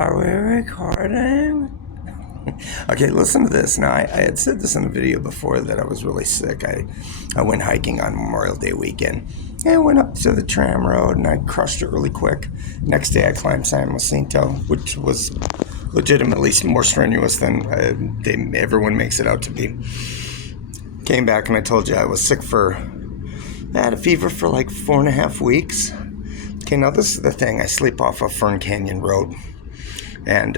Are we recording? Okay, listen to this. Now, I had said this in a video before that I was really sick. I went hiking on Memorial Day weekend. And I went up to the tram road and I crushed it really quick. Next day, I climbed San Jacinto, which was legitimately more strenuous than everyone makes it out to be. Came back and I told you I was sick I had a fever for like 4.5 weeks. Okay, now this is the thing. I sleep off of Fern Canyon Road. And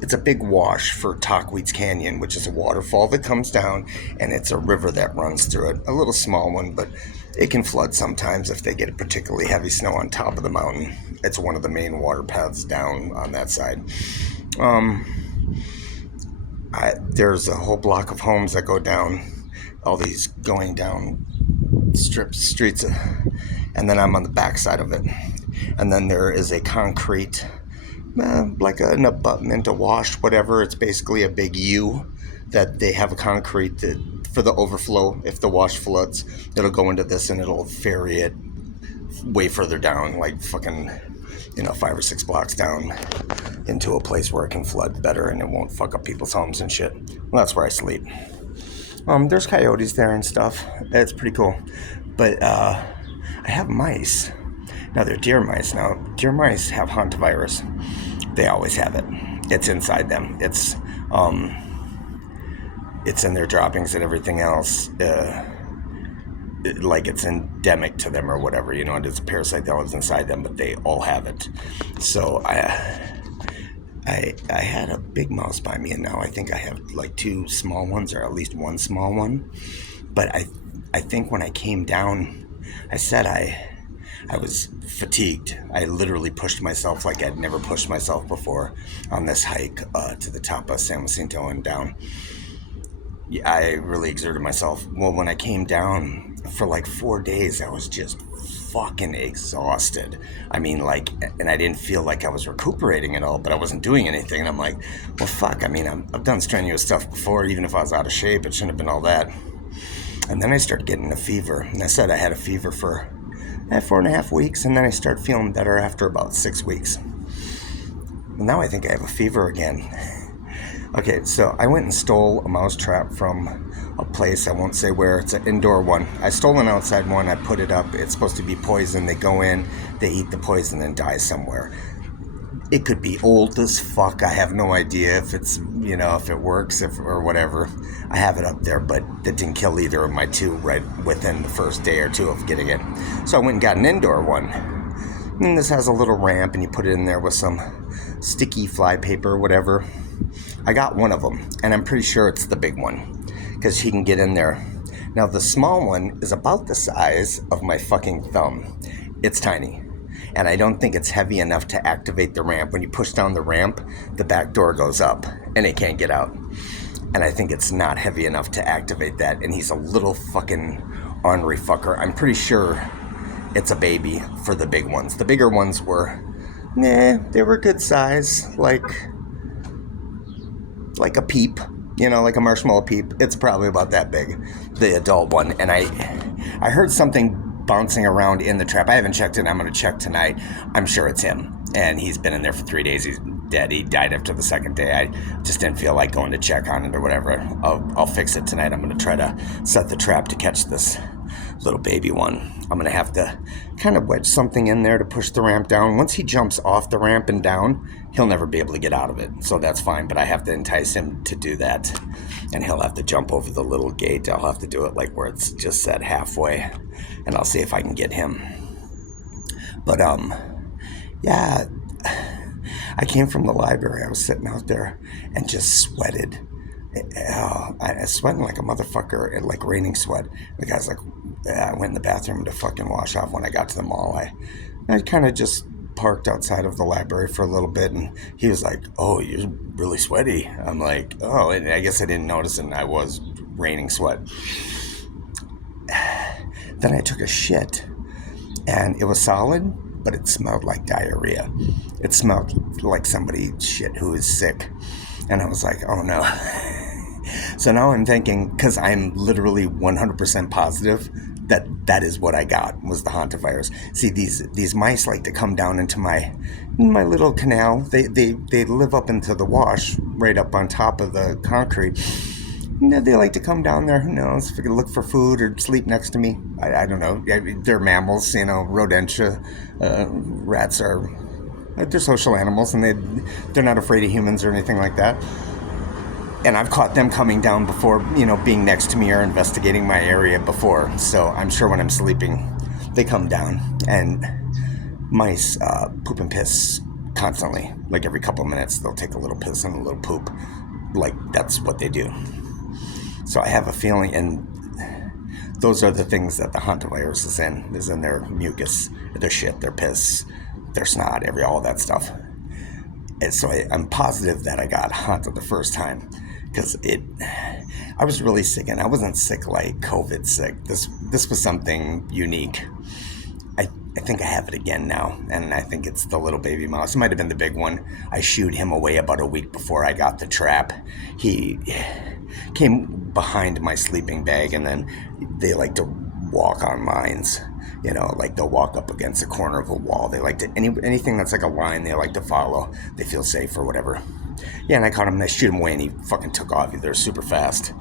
it's a big wash for Tahquitz Canyon, which is a waterfall that comes down, and it's a river that runs through it. A little small one, but it can flood sometimes if they get particularly heavy snow on top of the mountain. It's one of the main water paths down on that side. There's a whole block of homes that go down, all these going down streets, and then I'm on the back side of it. And then there is a concrete, like an abutment, a wash, whatever. It's basically a big U that they have a concrete for the overflow. If the wash floods, it'll go into this and it'll ferry it way further down, like fucking, 5 or 6 blocks down into a place where it can flood better and it won't fuck up people's homes and shit. Well, that's where I sleep. There's coyotes there and stuff. It's pretty cool. But I have mice. Now, they're deer mice. Now, deer mice have hantavirus. They always have it. It's inside them. It's in their droppings and everything else. Like it's endemic to them or whatever. It's a parasite that lives inside them, but they all have it. So I had a big mouse by me, and now I think I have like 2 small ones, or at least 1 small one. But I think when I came down, I said I was fatigued. I literally pushed myself like I'd never pushed myself before on this hike to the top of San Jacinto and down. Yeah, I really exerted myself. Well, when I came down for like 4 days, I was just fucking exhausted. I mean, and I didn't feel like I was recuperating at all, but I wasn't doing anything. And I'm like, well, fuck. I mean, I've done strenuous stuff before. Even if I was out of shape, it shouldn't have been all that. And then I started getting a fever. And I said I had a fever for 4.5 weeks, and then I started feeling better after about 6 weeks. And now I think I have a fever again. Okay, so I went and stole a mouse trap from a place, I won't say where. It's an indoor one. I stole an outside one, I put it up. It's supposed to be poison. They go in, they eat the poison and die somewhere. It could be old as fuck. I have no idea if it's, if it works or whatever. I have it up there, but that didn't kill either of my 2 right within the first day or 2 of getting it. So I went and got an indoor one. And this has a little ramp, and you put it in there with some sticky fly paper or whatever. I got one of them, and I'm pretty sure it's the big one, because he can get in there. Now, the small one is about the size of my fucking thumb. It's tiny. And I don't think it's heavy enough to activate the ramp. When you push down the ramp, the back door goes up, and it can't get out. And I think it's not heavy enough to activate that. And he's a little fucking ornery fucker. I'm pretty sure it's a baby for the big ones. The bigger ones were, they were good size, like a peep, like a marshmallow peep. It's probably about that big, the adult one. And I heard something bouncing around in the trap. I haven't checked it. I'm going to check tonight. I'm sure it's him. And he's been in there for 3 days. He's dead. He died after the second day. I just didn't feel like going to check on it or whatever. I'll fix it tonight. I'm going to try to set the trap to catch this little baby one. I'm going to have to kind of wedge something in there to push the ramp down. Once he jumps off the ramp and down, he'll never be able to get out of it. So that's fine, but I have to entice him to do that. And he'll have to jump over the little gate. I'll have to do it like where it's just set halfway. And I'll see if I can get him. But, yeah, I came from the library. I was sitting out there and just sweated. I was sweating like a motherfucker, like raining sweat. The guy's like, I went in the bathroom to fucking wash off when I got to the mall. I kind of just parked outside of the library for a little bit, and he was like, oh, you're really sweaty. I'm like, oh, and I guess I didn't notice it, and I was raining sweat. Then I took a shit, and it was solid, but it smelled like diarrhea. It smelled like somebody shit who is sick. And I was like, oh no. So now I'm thinking, because I'm literally 100% positive that is what I got, was the hantavirus. See, these mice like to come down into my little canal. They live up into the wash, right up on top of the concrete. You know, they like to come down there. Who knows? If they can look for food or sleep next to me. I don't know. They're mammals, you know. Rodentia, rats are. They're social animals, and they're not afraid of humans or anything like that. And I've caught them coming down before, you know, being next to me or investigating my area before. So I'm sure when I'm sleeping, they come down. And mice poop and piss constantly. Like every couple of minutes, they'll take a little piss and a little poop. Like that's what they do. So I have a feeling, and those are the things that the hantavirus is in their mucus, their shit, their piss, their snot, all that stuff. And so I'm positive that I got hanta the first time, because I was really sick, and I wasn't sick like COVID sick. This was something unique. I think I have it again now, and I think it's the little baby mouse. It might have been the big one. I shooed him away about a week before I got the trap. He came behind my sleeping bag, and then they like to walk on lines. You know, like they'll walk up against the corner of a wall. They like to, anything that's like a line they like to follow. They feel safe or whatever. Yeah, and I caught him, and I shoot him away, and he fucking took off. They're super fast.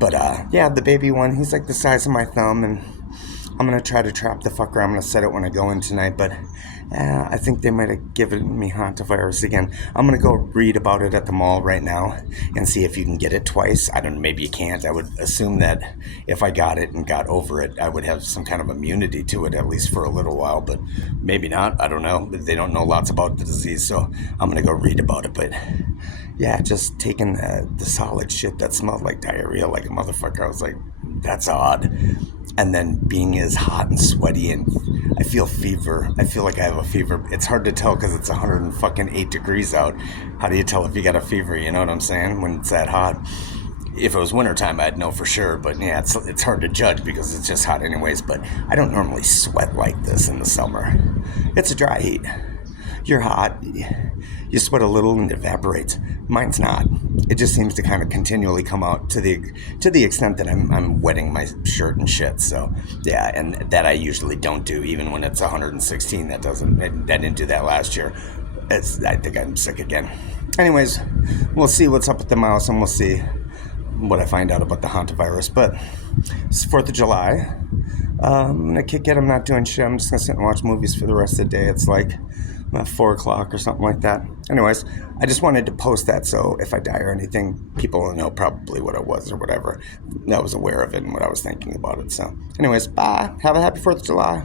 But yeah, the baby one, he's like the size of my thumb, and I'm going to try to trap the fucker. I'm going to set it when I go in tonight, but I think they might have given me hantavirus again. I'm going to go read about it at the mall right now and see if you can get it twice. I don't know, maybe you can't. I would assume that if I got it and got over it, I would have some kind of immunity to it, at least for a little while, but maybe not. I don't know. They don't know lots about the disease, so I'm going to go read about it. But yeah, just taking the solid shit that smelled like diarrhea like a motherfucker, I was like, that's odd. And then being as hot and sweaty, and I feel fever. I feel like I have a fever. It's hard to tell because it's 108 degrees out. How do you tell if you got a fever? You know what I'm saying? When it's that hot. If it was wintertime, I'd know for sure. But yeah, it's hard to judge because it's just hot anyways. But I don't normally sweat like this in the summer. It's a dry heat. You're hot. You sweat a little and it evaporates. Mine's not. It just seems to kind of continually come out to the extent that I'm wetting my shirt and shit. So yeah, and that I usually don't do even when it's 116. That didn't do that last year. I think I'm sick again. Anyways, we'll see what's up with the mouse, and we'll see what I find out about the hantavirus. But it's 4th of July. I'm gonna kick it. I'm not doing shit. I'm just gonna sit and watch movies for the rest of the day. It's like 4 o'clock or something like that. Anyways, I just wanted to post that so if I die or anything, people will know probably what it was or whatever. I was aware of it and what I was thinking about it. So anyways, bye. Have a happy 4th of July.